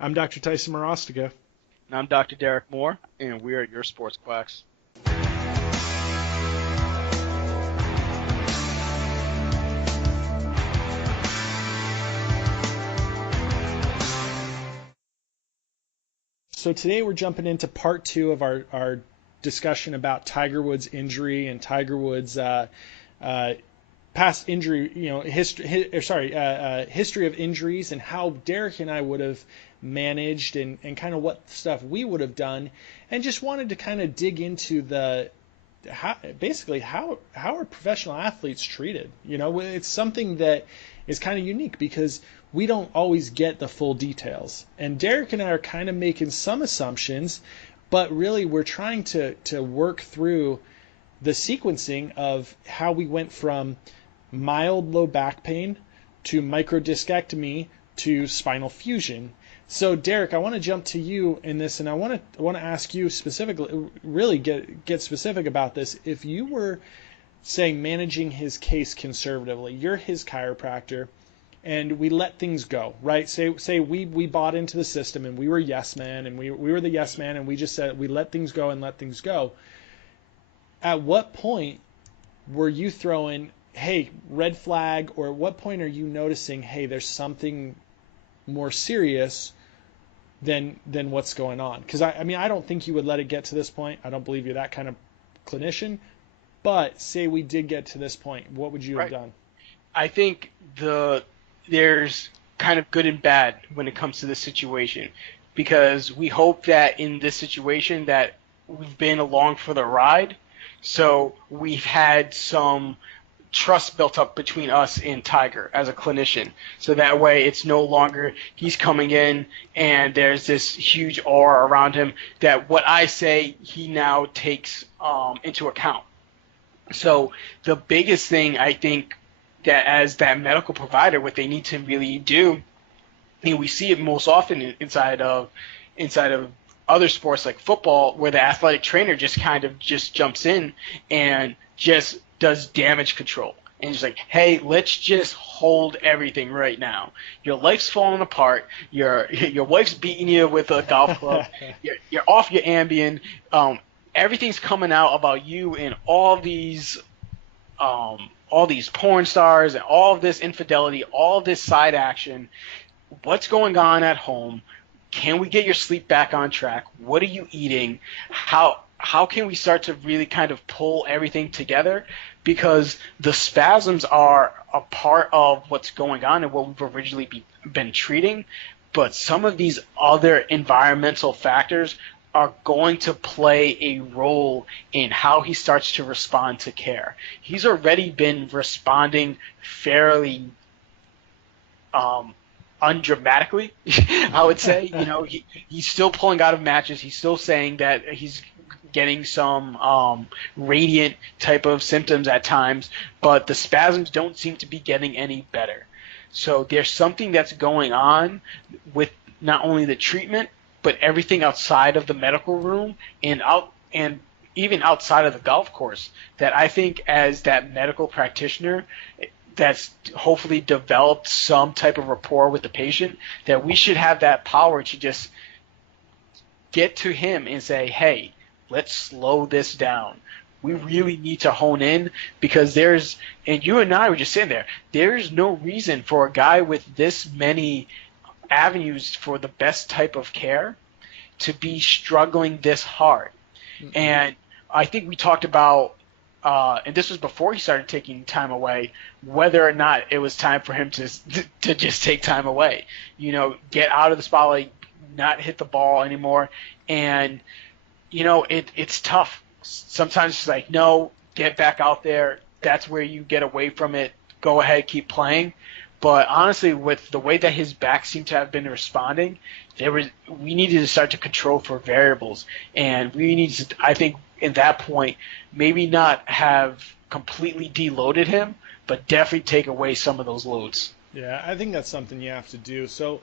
I'm Dr. Tyson Morostica. And I'm Dr. Derek Moore, and we are your sports quacks. So today we're jumping into part two of our discussion about Tiger Woods' injury and Tiger Woods' uh, past injury, history of injuries and how Derek and I would have managed and kind of what stuff we would have done, and just wanted to kind of dig into how are professional athletes treated. It's something that is kind of unique because we don't always get the full details. And Derek and I are kind of making some assumptions, but really we're trying to work through the sequencing of how we went from mild low back pain to microdiscectomy to spinal fusion. So Derek, I want to jump to you in this, and I want to ask you specifically, really get specific about this. If you were, say, managing his case conservatively, you're his chiropractor, and we let things go, right? Say we bought into the system and we were yes man, and we were the yes man, and we just said we let things go and let things go. At what point were you throwing, hey, red flag, or at what point are you noticing, hey, there's something more serious than what's going on? Because I mean, I don't think you would let it get to this point. I don't believe you're that kind of clinician. But say we did get to this point, what would you have Right. done? I think there's kind of good and bad when it comes to this situation, because we hope that in this situation that we've been along for the ride, so we've had some trust built up between us and Tiger as a clinician. So that way it's no longer he's coming in and there's this huge aura around him that what I say he now takes into account. So the biggest thing I think that as that medical provider, what they need to really do, and we see it most often inside of other sports like football, where the athletic trainer just kind of just jumps in and just does damage control. And just like, hey, let's just hold everything right now. Your life's falling apart. Your wife's beating you with a golf club. You're off your Ambien. Everything's coming out about you and all these porn stars and all of this infidelity, all of this side action. What's going on at home? Can we get your sleep back on track? What are you eating? How can we start to really kind of pull everything together? Because the spasms are a part of what's going on and what we've originally been treating, but some of these other environmental factors are going to play a role in how he starts to respond to care. He's already been responding fairly undramatically, I would say. He's still pulling out of matches. He's still saying that he's getting some radiant type of symptoms at times, but the spasms don't seem to be getting any better. So there's something that's going on with not only the treatment, but everything outside of the medical room and even outside of the golf course that I think as that medical practitioner that's hopefully developed some type of rapport with the patient, that we should have that power to just get to him and say, hey, let's slow this down. We really need to hone in because and you and I were just sitting there, there's no reason for a guy with this many avenues for the best type of care to be struggling this hard. Mm-hmm. And I think we talked about, and this was before he started taking time away, whether or not it was time for him to just take time away, get out of the spotlight, not hit the ball anymore. And, it's tough. Sometimes it's like, no, get back out there. That's where you get away from it. Go ahead, keep playing. But honestly, with the way that his back seemed to have been responding, we needed to start to control for variables. And we needed to, I think, in that point, maybe not have completely deloaded him, but definitely take away some of those loads. Yeah, I think that's something you have to do. So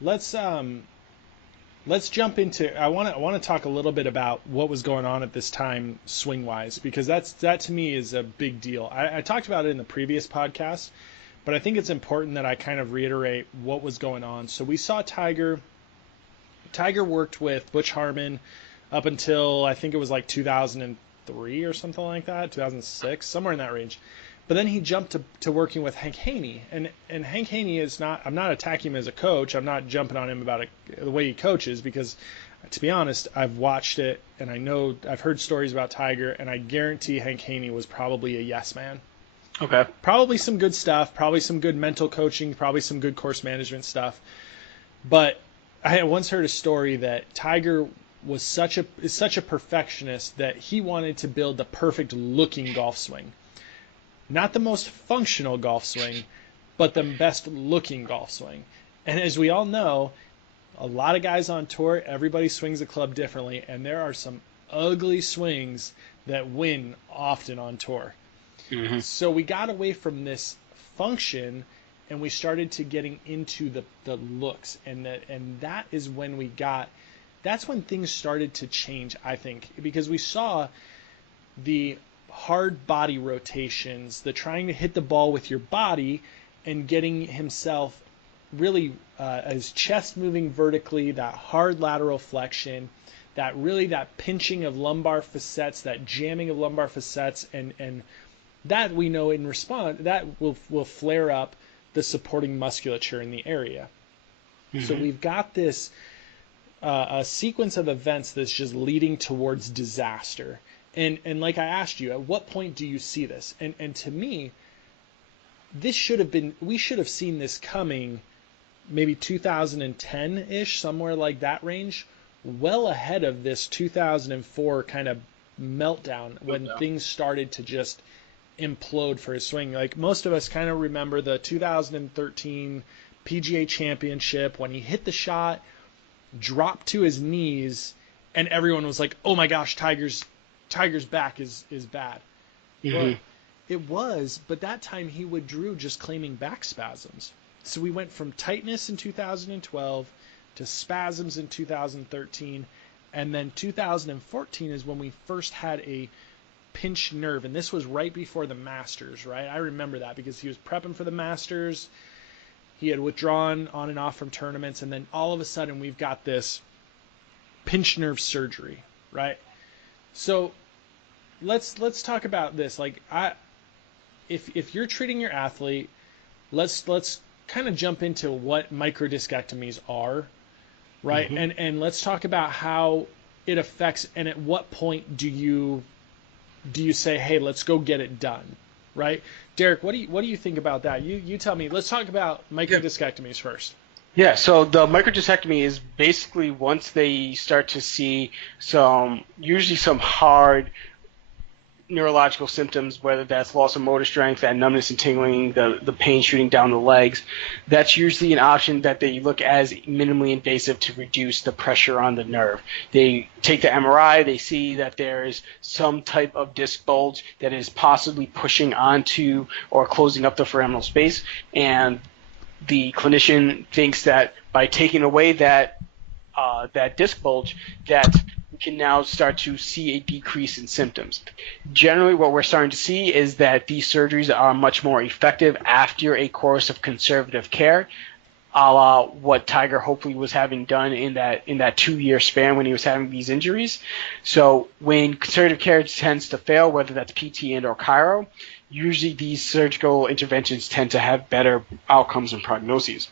let's jump into. I want to talk a little bit about what was going on at this time swing wise, because that to me is a big deal. I talked about it in the previous podcast, but I think it's important that I kind of reiterate what was going on. So we saw Tiger Tiger worked with Butch Harmon up until I think it was like 2003 or something like that, 2006, somewhere in that range. But then he jumped to working with Hank Haney, and Hank Haney is not. I'm not attacking him as a coach. I'm not jumping on him about the way he coaches because, to be honest, I've watched it and I know I've heard stories about Tiger, and I guarantee Hank Haney was probably a yes man. Okay. Probably some good stuff, probably some good mental coaching, probably some good course management stuff. But I had once heard a story that Tiger is such a perfectionist that he wanted to build the perfect looking golf swing. Not the most functional golf swing, but the best looking golf swing. And as we all know, a lot of guys on tour, everybody swings a club differently, and there are some ugly swings that win often on tour. Mm-hmm. So we got away from this function and we started to getting into the looks, and that is when that's when things started to change, I think, because we saw the hard body rotations, the trying to hit the ball with your body and getting himself really his chest moving vertically, that hard lateral flexion, that pinching of lumbar facets, that jamming of lumbar facets, and that we know in response that will flare up the supporting musculature in the area. Mm-hmm. So we've got this a sequence of events that's just leading towards disaster. And like I asked you, at what point do you see this? And to me, we should have seen this coming maybe 2010-ish, somewhere like that range, well ahead of this 2004 kind of meltdown when things started to just implode for his swing. Like most of us kind of remember the 2013 PGA Championship when he hit the shot, dropped to his knees, and everyone was like, "Oh my gosh, Tiger's back is bad." Mm-hmm. Well, it was, but that time he withdrew just claiming back spasms. So we went from tightness in 2012 to spasms in 2013, and then 2014 is when we first had a pinched nerve, and this was right before the Masters, right? I remember that because he was prepping for the Masters. He had withdrawn on and off from tournaments, and then all of a sudden we've got this pinched nerve surgery, right? So let's talk about this. Like if you're treating your athlete, let's kind of jump into what microdiscectomies are, right? Mm-hmm. And let's talk about how it affects, and at what point do you say, hey, let's go get it done, right? Derek, what do you think about that? You tell me. Let's talk about microdiscectomies first. Yeah, so the microdiscectomy is basically once they start to see usually some hard neurological symptoms, whether that's loss of motor strength, that numbness and tingling, the pain shooting down the legs. That's usually an option that they look as minimally invasive to reduce the pressure on the nerve. They take the MRI, they see that there is some type of disc bulge that is possibly pushing onto or closing up the foraminal space, and the clinician thinks that by taking away that disc bulge, that we can now start to see a decrease in symptoms. Generally, what we're starting to see is that these surgeries are much more effective after a course of conservative care, a la what Tiger hopefully was having done in that 2-year span when he was having these injuries. So when conservative care tends to fail, whether that's PT and or chiro, usually these surgical interventions tend to have better outcomes and prognoses.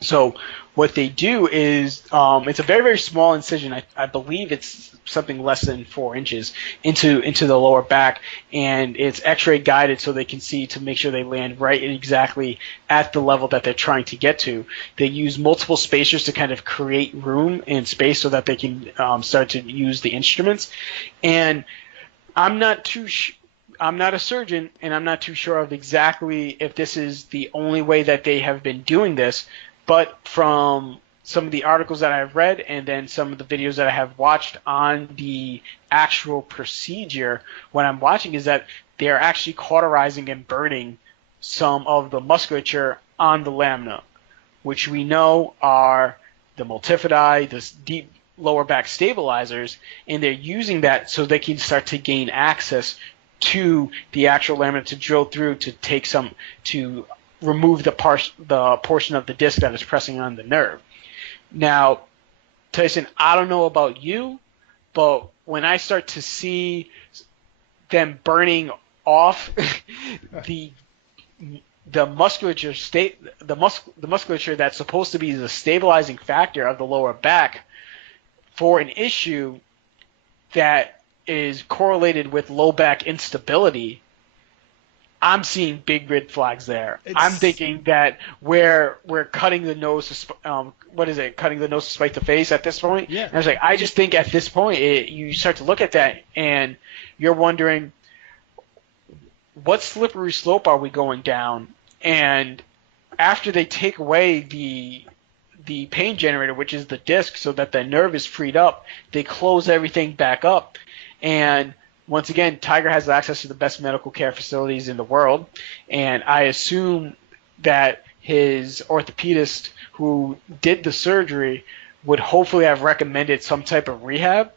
So what they do is it's a very, very small incision. I believe it's something less than 4 inches into the lower back, and it's x-ray guided so they can see to make sure they land right exactly at the level that they're trying to get to. They use multiple spacers to kind of create room and space so that they can start to use the instruments. And I'm not a surgeon, and I'm not too sure of exactly if this is the only way that they have been doing this, but from some of the articles that I've read and then some of the videos that I have watched on the actual procedure, what I'm watching is that they're actually cauterizing and burning some of the musculature on the lamina, which we know are the multifidi, the deep lower back stabilizers, and they're using that so they can start to gain access to the actual lamina to drill through to remove the portion of the disc that is pressing on the nerve. Now, Tyson, I don't know about you, but when I start to see them burning off the the musculature state the musculature that's supposed to be the stabilizing factor of the lower back for an issue that is correlated with low back instability, I'm seeing big red flags there. I'm thinking that we're cutting the nose cutting the nose to spite the face at this point. Yeah. And I was like, I just think at this point you start to look at that and you're wondering, what slippery slope are we going down? And after they take away the pain generator, which is the disc, so that the nerve is freed up, they close everything back up. And once again, Tiger has access to the best medical care facilities in the world, and I assume that his orthopedist who did the surgery would hopefully have recommended some type of rehab.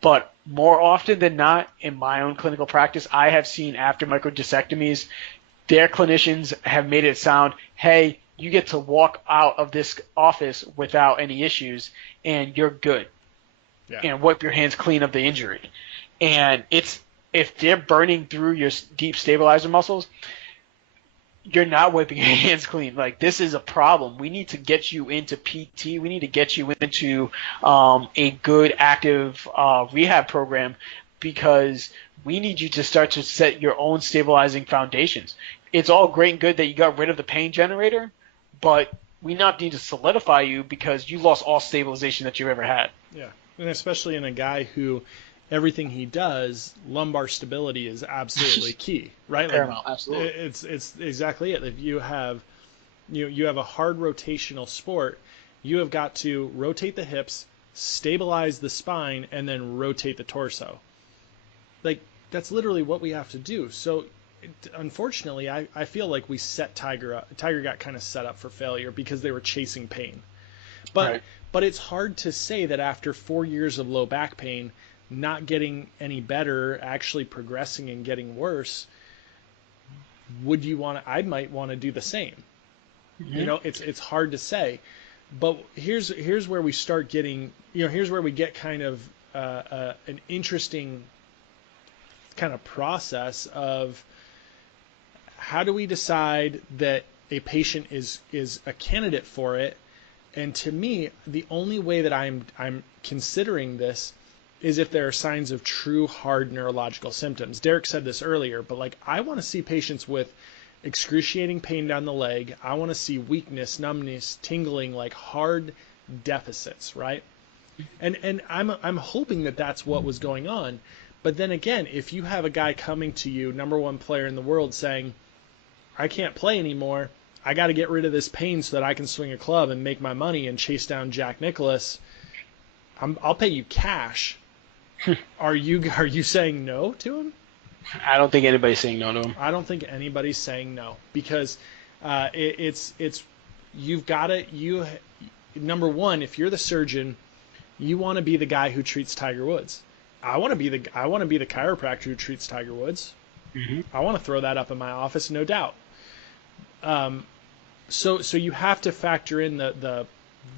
But more often than not, in my own clinical practice, I have seen after microdiscectomies, their clinicians have made it sound, hey, you get to walk out of this office without any issues, and you're good. Yeah. And wipe your hands clean of the injury. And if they're burning through your deep stabilizer muscles, you're not wiping your hands clean. Like, this is a problem. We need to get you into PT. We need to get you into a good active rehab program, because we need you to start to set your own stabilizing foundations. It's all great and good that you got rid of the pain generator, but we not need to solidify you because you lost all stabilization that you ever had. Yeah, and especially in a guy who everything he does, lumbar stability is absolutely key, right? Paramount, absolutely. It's exactly it. If you have you have a hard rotational sport, you have got to rotate the hips, stabilize the spine, and then rotate the torso. Like, that's literally what we have to do. So unfortunately, I feel like we set Tiger up. Tiger got kind of set up for failure because they were chasing pain. But Right. But it's hard to say that after 4 years of low back pain, not getting any better, actually progressing and getting worse, would you want to? I might want to do the same. Mm-hmm. You know, it's hard to say. But here's where we start getting, here's where we get kind of an interesting kind of process of how do we decide that a patient is a candidate for it. And to me, the only way that I'm considering this is if there are signs of true hard neurological symptoms. Derek said this earlier, but like, I want to see patients with excruciating pain down the leg. I want to see weakness, numbness, tingling, like hard deficits, right? And I'm hoping that that's what was going on. But then again, if you have a guy coming to you, number one player in the world, saying, I can't play anymore, I got to get rid of this pain so that I can swing a club and make my money and chase down Jack Nicklaus, I'll pay you cash. Are you saying no to him? I don't think anybody's saying no to him. I don't think anybody's saying no, because it's you've got to number one, if you're the surgeon, you want to be the guy who treats Tiger Woods. I want to be the chiropractor who treats Tiger Woods. Mm-hmm. I want to throw that up in my office, no doubt. So you have to factor in the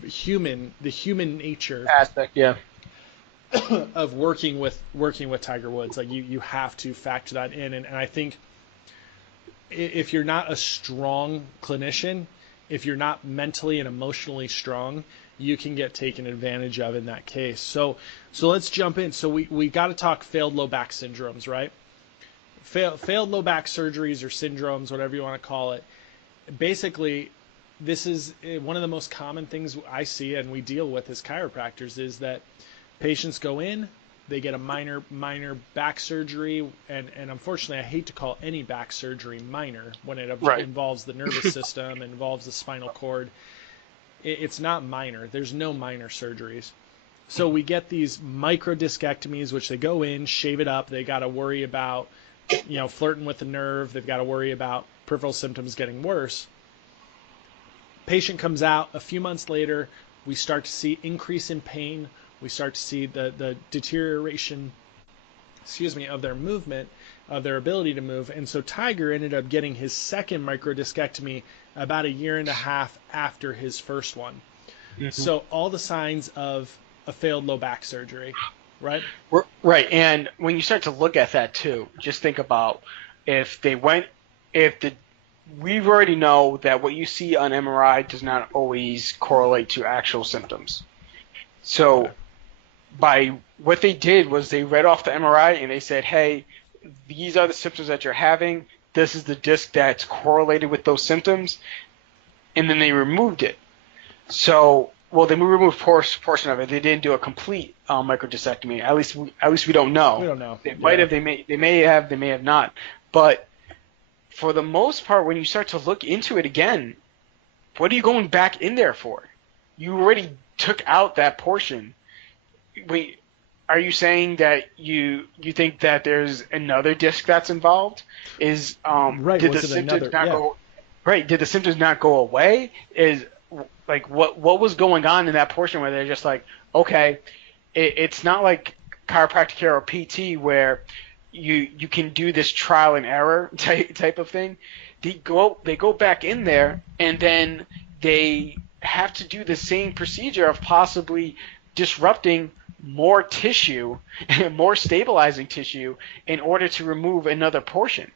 human nature Aspect, yeah. of working with Tiger Woods. Like, you have to factor that in, and I think if you're not a strong clinician, if you're not mentally and emotionally strong, you can get taken advantage of in that case. So let's jump in. So we got to talk failed low back syndromes, right? Failed low back surgeries or syndromes, whatever you want to call it. Basically, this is one of the most common things I see and we deal with as chiropractors, is that patients go in, they get a minor back surgery, and unfortunately, I hate to call any back surgery minor when it involves the nervous system, involves the spinal cord. It's not minor. There's no minor surgeries. So we get these microdiscectomies, which they go in, shave it up. They got to worry about, flirting with the nerve. They've got to worry about peripheral symptoms getting worse. Patient comes out a few months later. We start to see increase in pain. We start to see the deterioration, of their movement, of their ability to move. And so Tiger ended up getting his second microdiscectomy about a year and a half after his first one. Mhm. So all the signs of a failed low back surgery, right? Right, and when you start to look at that too, just think about if they went, if the, we already know that what you see on MRI does not always correlate to actual symptoms. Okay. So by what they did was they read off the MRI and they said, hey, these are the symptoms that you're having. This is the disc that's correlated with those symptoms, and then they removed it. So, well, they removed portion of it. They didn't do a complete microdiscectomy. At least we don't We know. don't know. They might Yeah. have. They may have. They may have not. But for the most part, when you start to look into it again, what are you going back in there for? You already took out that portion. Wait, are you saying that you think that there's another disc that's involved? Is Right. did the Was it symptoms another? not Yeah. go right? Did the symptoms not go away? Is like what was going on in that portion where they're just like, okay, it's not like chiropractic care or PT where you can do this trial and error type of thing. They go back in there and then they have to do the same procedure of possibly disrupting more tissue, more stabilizing tissue in order to remove another portion.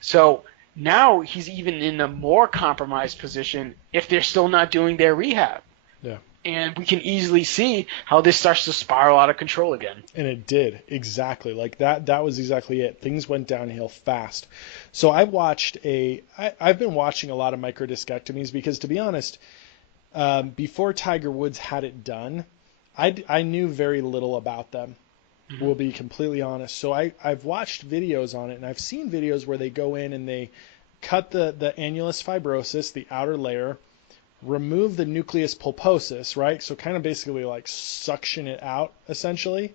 So now he's even in a more compromised position if they're still not doing their rehab. Yeah. And we can easily see how this starts to spiral out of control again. And it did exactly like that. That was exactly it. Things went downhill fast. So I've been watching a lot of microdiscectomies because, to be honest, before Tiger Woods had it done, I knew very little about them. Mm-hmm. Will be completely honest. So I've watched videos on it, and I've seen videos where they go in and they cut the annulus fibrosus, the outer layer, remove the nucleus pulposus, right? So kind of basically like suction it out essentially,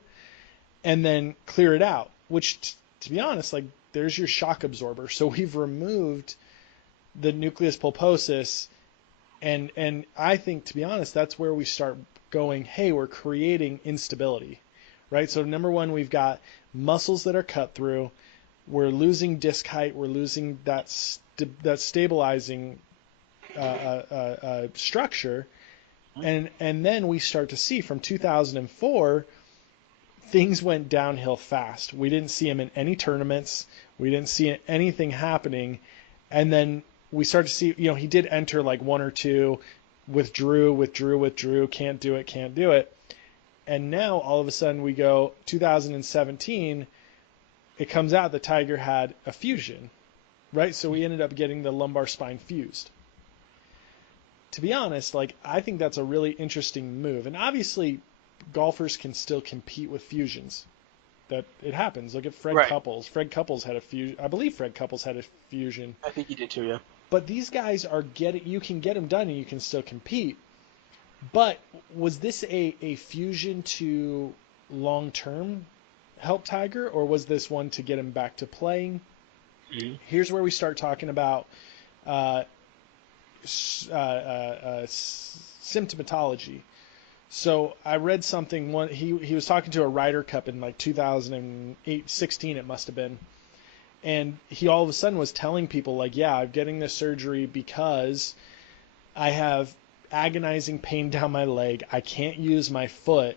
and then clear it out, which to be honest, like there's your shock absorber. So we've removed the nucleus pulposus, and I think, to be honest, that's where we start going, hey, we're creating instability, right? So number one, we've got muscles that are cut through. We're losing disc height. We're losing that stabilizing structure, and then we start to see from 2004 things went downhill fast. We didn't see him in any tournaments. We didn't see anything happening, and then we start to see, he did enter like one or two, withdrew, can't do it. And now all of a sudden we go 2017, it comes out that Tiger had a fusion, right? So we ended up getting the lumbar spine fused. To be honest, like I think that's a really interesting move. And obviously golfers can still compete with fusions. That it happens. Look at Fred Right. Couples. Fred Couples had a fusion. I believe Fred Couples had a fusion. I think he did too, yeah. But these guys you can get them done and you can still compete. But was this a fusion to long term help Tiger, or was this one to get him back to playing? Mm-hmm. Here's where we start talking about symptomatology. So I read something. He was talking to a Ryder Cup in like 2008, 16 it must have been, and he all of a sudden was telling people like, yeah, I'm getting this surgery because I have agonizing pain down my leg. I can't use my foot.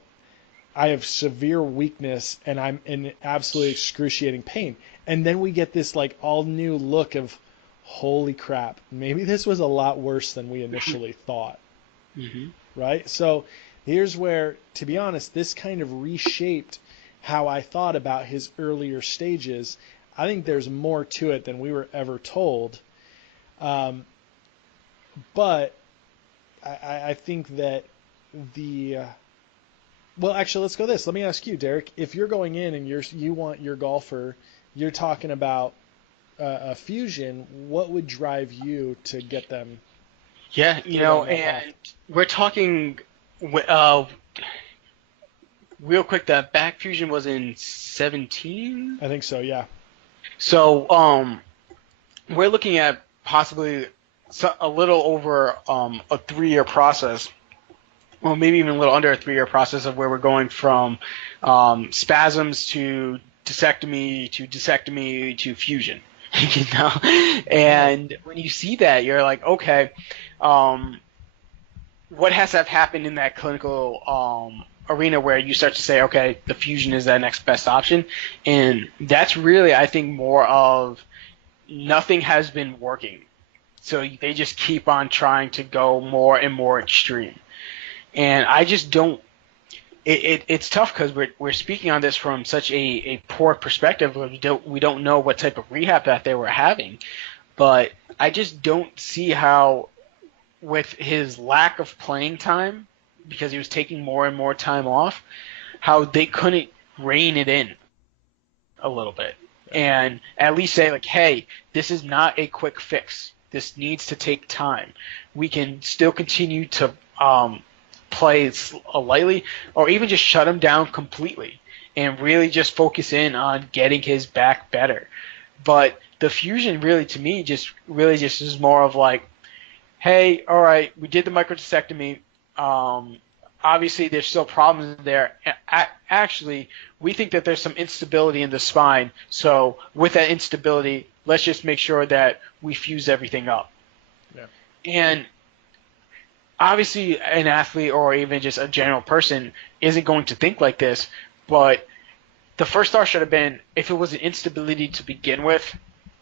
I have severe weakness and I'm in absolutely excruciating pain. And then we get this like all new look of, holy crap, maybe this was a lot worse than we initially thought. Mm-hmm. Right? So here's where, to be honest, this kind of reshaped how I thought about his earlier stages. I think there's more to it than we were ever told. But I think that well, actually, let's go this. Let me ask you, Derek, if you're going in and you want your golfer, you're talking about a fusion, what would drive you to get them? Yeah, and we're talking real quick, that back fusion was in 17? I think so, yeah. So, we're looking at possibly a little over a 3-year process, well, maybe even a little under a 3-year process of where we're going from spasms to discectomy to fusion. And when you see that, you're like, okay, what has to have happened in that clinical arena where you start to say, okay, the fusion is that next best option, and that's really, I think, more of nothing has been working, so they just keep on trying to go more and more extreme, and I just don't. It's tough because we're speaking on this from such a poor perspective. We don't know what type of rehab that they were having, but I just don't see how, with his lack of playing time, because he was taking more and more time off, how they couldn't rein it in a little bit and at least say like, hey, this is not a quick fix. This needs to take time. We can still continue to play lightly, or even just shut him down completely and really just focus in on getting his back better. But the fusion really, to me, just is more of like, hey, all right, we did the microdiscectomy. Obviously, there's still problems there. Actually, we think that there's some instability in the spine. So with that instability, let's just make sure that we fuse everything up. Yeah. And obviously, an athlete or even just a general person isn't going to think like this. But the first thought should have been, if it was an instability to begin with,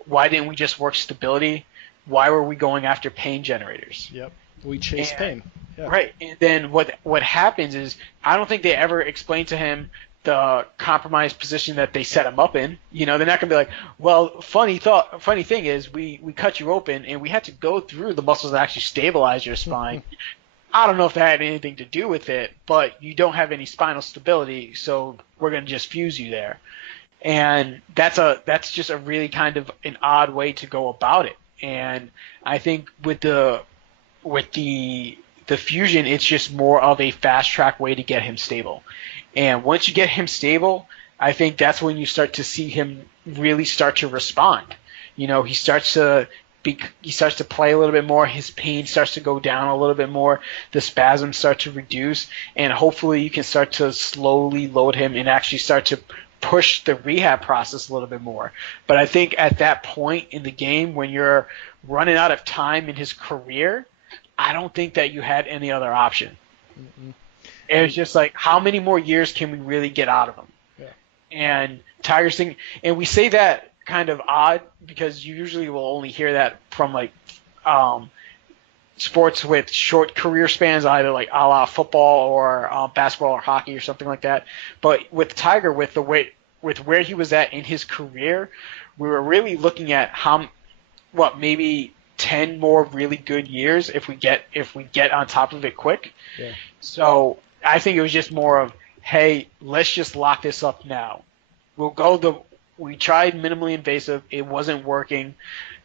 why didn't we just work stability? Why were we going after pain generators? Yep. We chase pain. Yeah. Right. And then what happens is, I don't think they ever explain to him the compromised position that they set him up in. You know, they're not going to be like, well, funny thing is we cut you open and we had to go through the muscles that actually stabilize your spine. I don't know if that had anything to do with it, but you don't have any spinal stability, so we're going to just fuse you there. And that's just a really kind of an odd way to go about it. And I think with the fusion, it's just more of a fast track way to get him stable. And once you get him stable, I think that's when you start to see him really start to respond. You know, he starts to play a little bit more. His pain starts to go down a little bit more. The spasms start to reduce, and hopefully you can start to slowly load him and actually start to push the rehab process a little bit more. But I think at that point in the game, when you're running out of time in his career, I don't think that you had any other option. Mm-mm. It was just like, how many more years can we really get out of him? Yeah. And Tiger's thing, and we say that kind of odd because you usually will only hear that from like sports with short career spans, either like a la football or basketball or hockey or something like that. But with Tiger, with where he was at in his career, we were really looking at maybe 10 more really good years if we get on top of it quick. Yeah. So I think it was just more of, hey, let's just lock this up now. We tried minimally invasive, it wasn't working.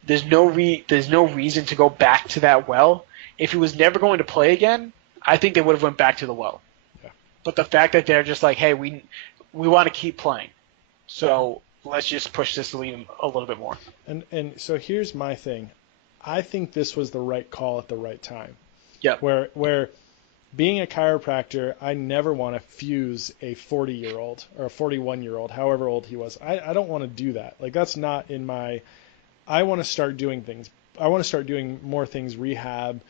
There's no reason to go back to that well. If he was never going to play again, I think they would have went back to the well. Yeah. But the fact that they're just like, hey, we want to keep playing, so let's just push this to lead him a little bit more. And so here's my thing. I think this was the right call at the right time. Yeah. Where being a chiropractor, I never want to fuse a 40-year-old or a 41-year-old, however old he was. I don't want to do that. Like, that's not in my – I want to start doing things. I want to start doing more things, rehab,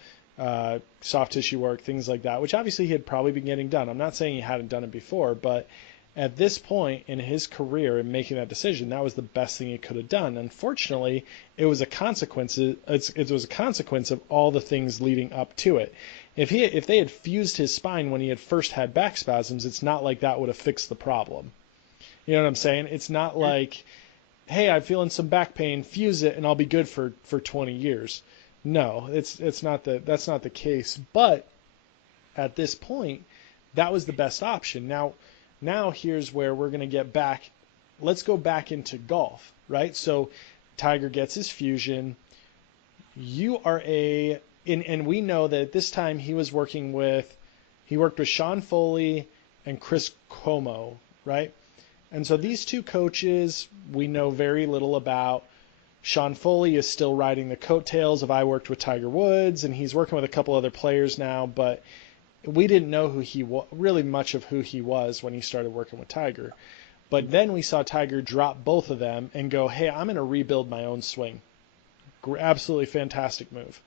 soft tissue work, things like that, which obviously he had probably been getting done. I'm not saying he hadn't done it before, but at this point in his career in making that decision, that was the best thing he could have done. Unfortunately, it was a consequence. It was a consequence of all the things leading up to it. If they had fused his spine when he had first had back spasms, it's not like that would have fixed the problem. You know what I'm saying? It's not like, hey, I'm feeling some back pain, fuse it, and I'll be good for 20 years. No, that's not the case. But at this point, that was the best option. Now here's where we're going to get back. Let's go back into golf, right? So Tiger gets his fusion. You are and we know that at this time he worked with Sean Foley and Chris Como, right? And so these two coaches we know very little about. Sean Foley is still riding the coattails of I worked with Tiger Woods, and he's working with a couple other players now, but we didn't know really much of who he was when he started working with Tiger. But then we saw Tiger drop both of them and go, hey, I'm going to rebuild my own swing. Absolutely fantastic move.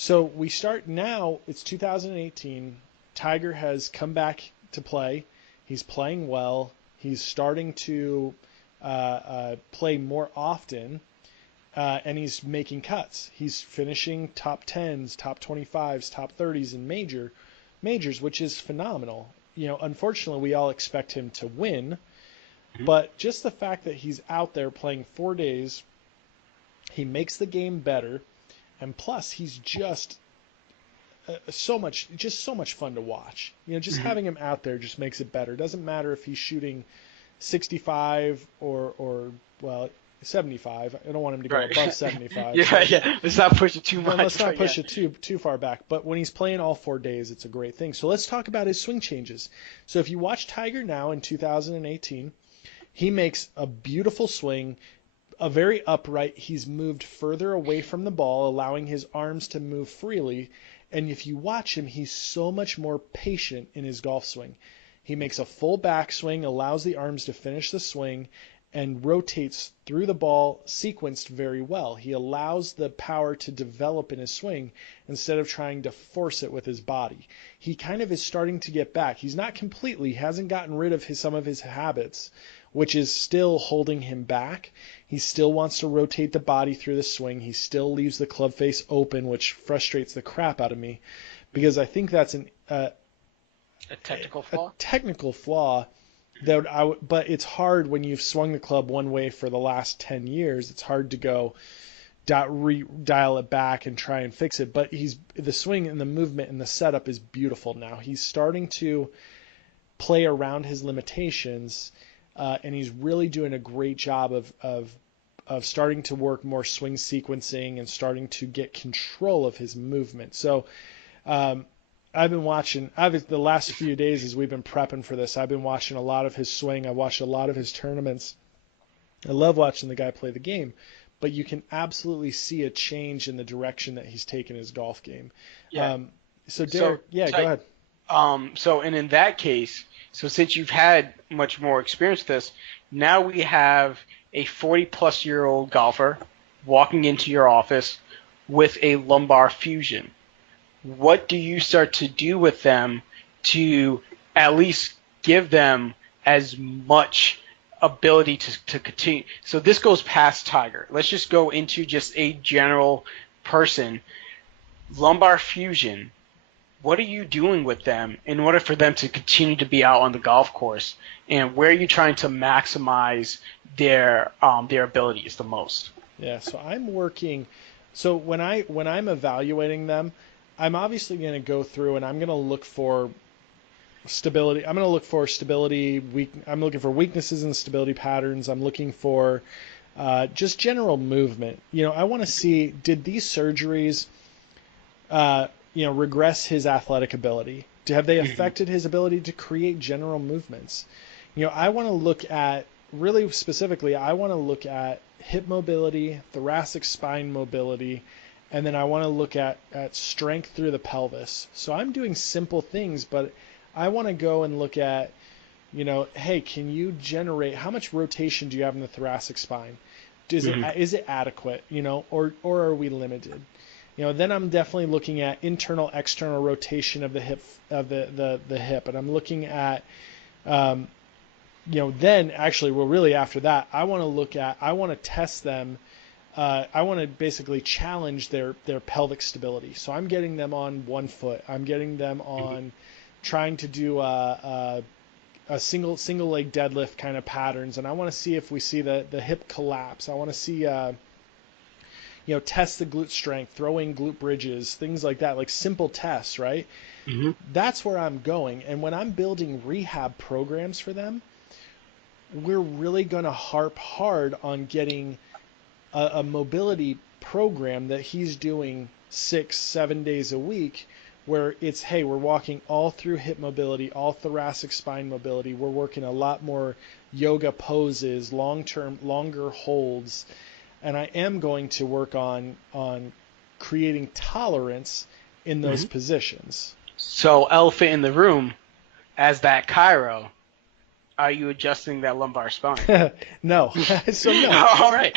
So we start now, it's 2018. Tiger has come back to play. He's playing well. He's starting to play more often, and he's making cuts. He's finishing top 10s, top 25s, top 30s in majors, which is phenomenal. Unfortunately, we all expect him to win, but just the fact that he's out there playing 4 days, he makes the game better, and plus he's just so much fun to watch. Just having him out there just makes it better. It doesn't matter if he's shooting 65 or well, 75. I don't want him to go above 75. Yeah. Let's not push it too much. Let's not push it too far back. But when he's playing all 4 days, it's a great thing. So let's talk about his swing changes. So if you watch Tiger now in 2018, he makes a beautiful swing, a very upright. He's moved further away from the ball, allowing his arms to move freely. And if you watch him, he's so much more patient in his golf swing. He makes a full backswing, allows the arms to finish the swing, and rotates through the ball sequenced very well. He allows the power to develop in his swing instead of trying to force it with his body. He kind of is starting to get back. He's not completely, hasn't gotten rid of some of his habits, which is still holding him back. He still wants to rotate the body through the swing. He still leaves the club face open, which frustrates the crap out of me because I think that's a technical flaw. A technical flaw but it's hard when you've swung the club one way for the last 10 years. It's hard to go dial it back and try and fix it. But the swing and the movement and the setup is beautiful now. He's starting to play around his limitations, and he's really doing a great job of starting to work more swing sequencing and starting to get control of his movement. So I've been watching, the last few days as we've been prepping for this, I've been watching a lot of his swing. I watched a lot of his tournaments. I love watching the guy play the game, but you can absolutely see a change in the direction that he's taken his golf game. Yeah. So Derek, go ahead. And in that case, so since you've had much more experience with this, now we have a 40-plus-year-old golfer walking into your office with a lumbar fusion. What do you start to do with them to at least give them as much ability to continue? So this goes past Tiger. Let's just go into just a general person. Lumbar fusion, what are you doing with them in order for them to continue to be out on the golf course? And where are you trying to maximize their abilities the most? Yeah, so I'm working. So when I'm evaluating them, I'm obviously going to go through and I'm going to look for stability. I'm going to look for stability. I'm looking for weaknesses and stability patterns. I'm looking for just general movement. I want to see, did these surgeries, regress his athletic ability? Have they affected his ability to create general movements? I want to look at, really specifically, I want to look at hip mobility, thoracic spine mobility, and then I want to look at strength through the pelvis. So I'm doing simple things, but I want to go and look at, hey, can you generate, how much rotation do you have in the thoracic spine? Is it adequate, or are we limited? Then I'm definitely looking at internal, external rotation of the hip, the hip, and I'm looking at, then actually, really after that, I want to test them. I want to basically challenge their pelvic stability. So I'm getting them on 1 foot. I'm getting them on trying to do a single leg deadlift kind of patterns, and I want to see if we see the hip collapse. I want to see test the glute strength, throwing glute bridges, things like that, like simple tests, right? That's where I'm going. And when I'm building rehab programs for them, we're really going to harp hard on getting a mobility program that he's doing 6-7 days a week, where it's, hey, we're walking all through hip mobility, all thoracic spine mobility. We're working a lot more yoga poses, longer holds. And I am going to work on creating tolerance in those positions. So elephant in the room, as that chiro, are you adjusting that lumbar spine? No. So no. All right.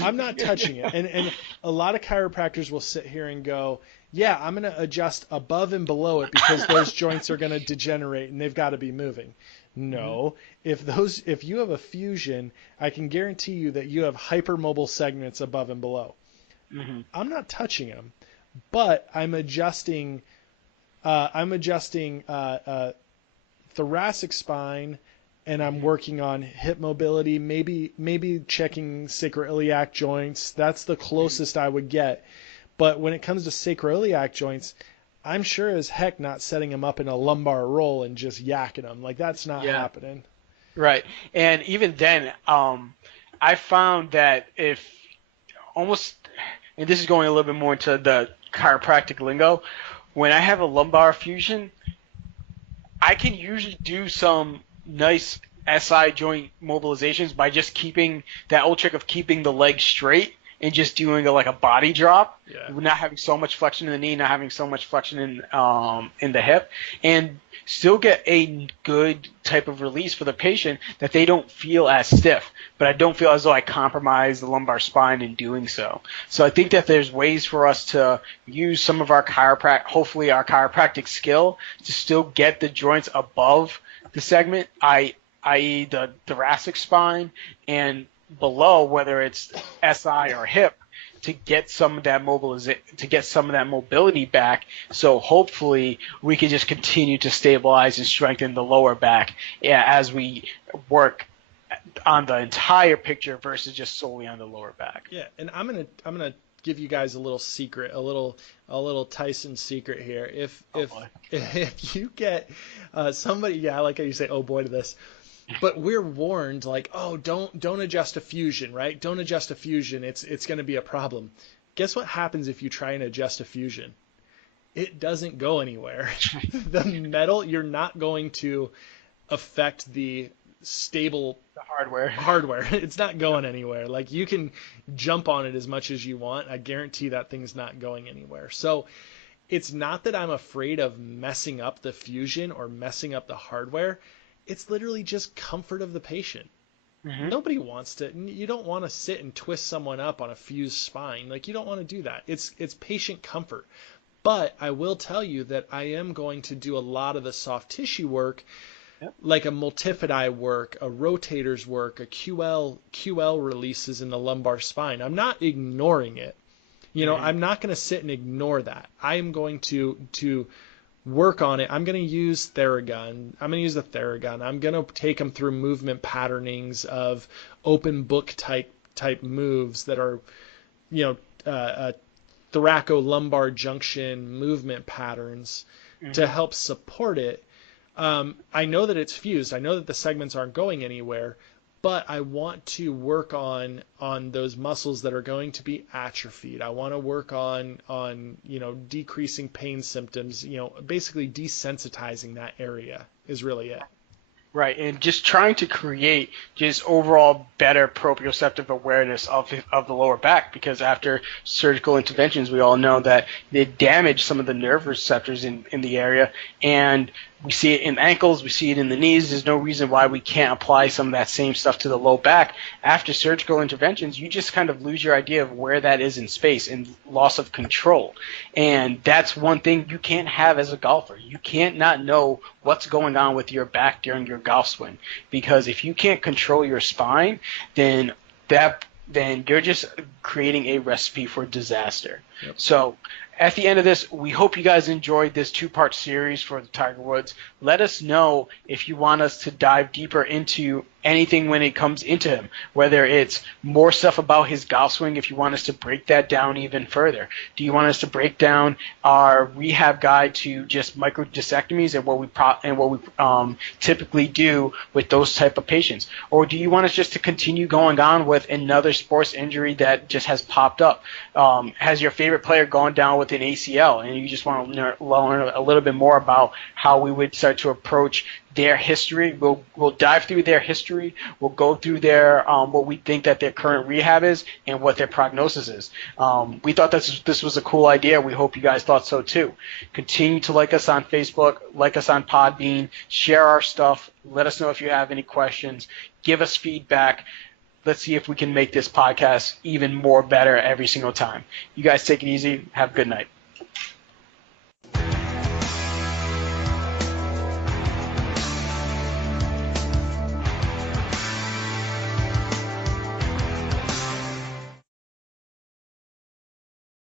I'm not touching it. And a lot of chiropractors will sit here and go, yeah, I'm going to adjust above and below it because those joints are going to degenerate and they've got to be moving. No, if you have a fusion, I can guarantee you that you have hypermobile segments above and below. I'm not touching them, but I'm adjusting thoracic spine, and I'm working on hip mobility, maybe checking sacroiliac joints. That's the closest I would get. But when it comes to sacroiliac joints, I'm sure as heck not setting them up in a lumbar roll and just yakking them. Like, that's not happening. Right. And even then, I found that if almost, and this is going a little bit more into the chiropractic lingo, when I have a lumbar fusion, I can usually do some nice SI joint mobilizations by just keeping that old trick of keeping the leg straight and just doing like a body drop, not having so much flexion in the knee, not having so much flexion in the hip, and still get a good type of release for the patient that they don't feel as stiff. But I don't feel as though I compromise the lumbar spine in doing so. So I think that there's ways for us to use some of our hopefully our chiropractic skill to still get the joints above the segment, i.e. the thoracic spine, and below, whether it's SI or hip, to get some of that mobility back. So hopefully we can just continue to stabilize and strengthen the lower back as we work on the entire picture versus just solely on the lower back. Yeah, and I'm gonna give you guys a little secret, a little Tyson secret here. If you get somebody, I like how you say, oh boy, to this. But we're warned, like, oh, don't adjust a fusion, right? Don't adjust a fusion. It's going to be a problem. Guess what happens if you try and adjust a fusion? It doesn't go anywhere. The metal, you're not going to affect the stable hardware. It's not going anywhere. Like, you can jump on it as much as you want. I guarantee that thing's not going anywhere. So it's not that I'm afraid of messing up the fusion or messing up the hardware. It's literally just comfort of the patient. Nobody wants to. You don't want to sit and twist someone up on a fused spine. Like, you don't want to do that. It's patient comfort. But I will tell you that I am going to do a lot of the soft tissue work, like a multifidi work, a rotators work, a QL releases in the lumbar spine. I'm not ignoring it. I'm not going to sit and ignore that. I am going to work on it. I'm going to use Theragun. I'm going to use the Theragun. I'm going to take them through movement patternings of open book type moves that are, thoracolumbar junction movement patterns to help support it. I know that it's fused. I know that the segments aren't going anywhere, but I want to work on those muscles that are going to be atrophied. I want to work on decreasing pain symptoms, basically desensitizing that area is really it. Right, and just trying to create just overall better proprioceptive awareness of the lower back, because after surgical interventions, we all know that they damage some of the nerve receptors in the area, and we see it in ankles, we see it in the knees. There's no reason why we can't apply some of that same stuff to the low back. After surgical interventions, you just kind of lose your idea of where that is in space and loss of control. And that's one thing you can't have as a golfer. You can't not know what's going on with your back during your golf swing. Because if you can't control your spine, then you're just creating a recipe for disaster. Yep. So at the end of this, we hope you guys enjoyed this 2-part series for the Tiger Woods. Let us know if you want us to dive deeper into anything when it comes into him, whether it's more stuff about his golf swing, if you want us to break that down even further. Do you want us to break down our rehab guide to just microdiscectomies and what we typically do with those type of patients? Or do you want us just to continue going on with another sports injury that just has popped up? Has your favorite player going down with an ACL, and you just want to learn a little bit more about how we would start to approach their history. We'll dive through their history. We'll go through their what we think that their current rehab is and what their prognosis is. We thought this was a cool idea. We hope you guys thought so too. Continue to like us on Facebook, like us on Podbean, share our stuff. Let us know if you have any questions. Give us feedback. Let's see if we can make this podcast even more better every single time. You guys take it easy. Have a good night.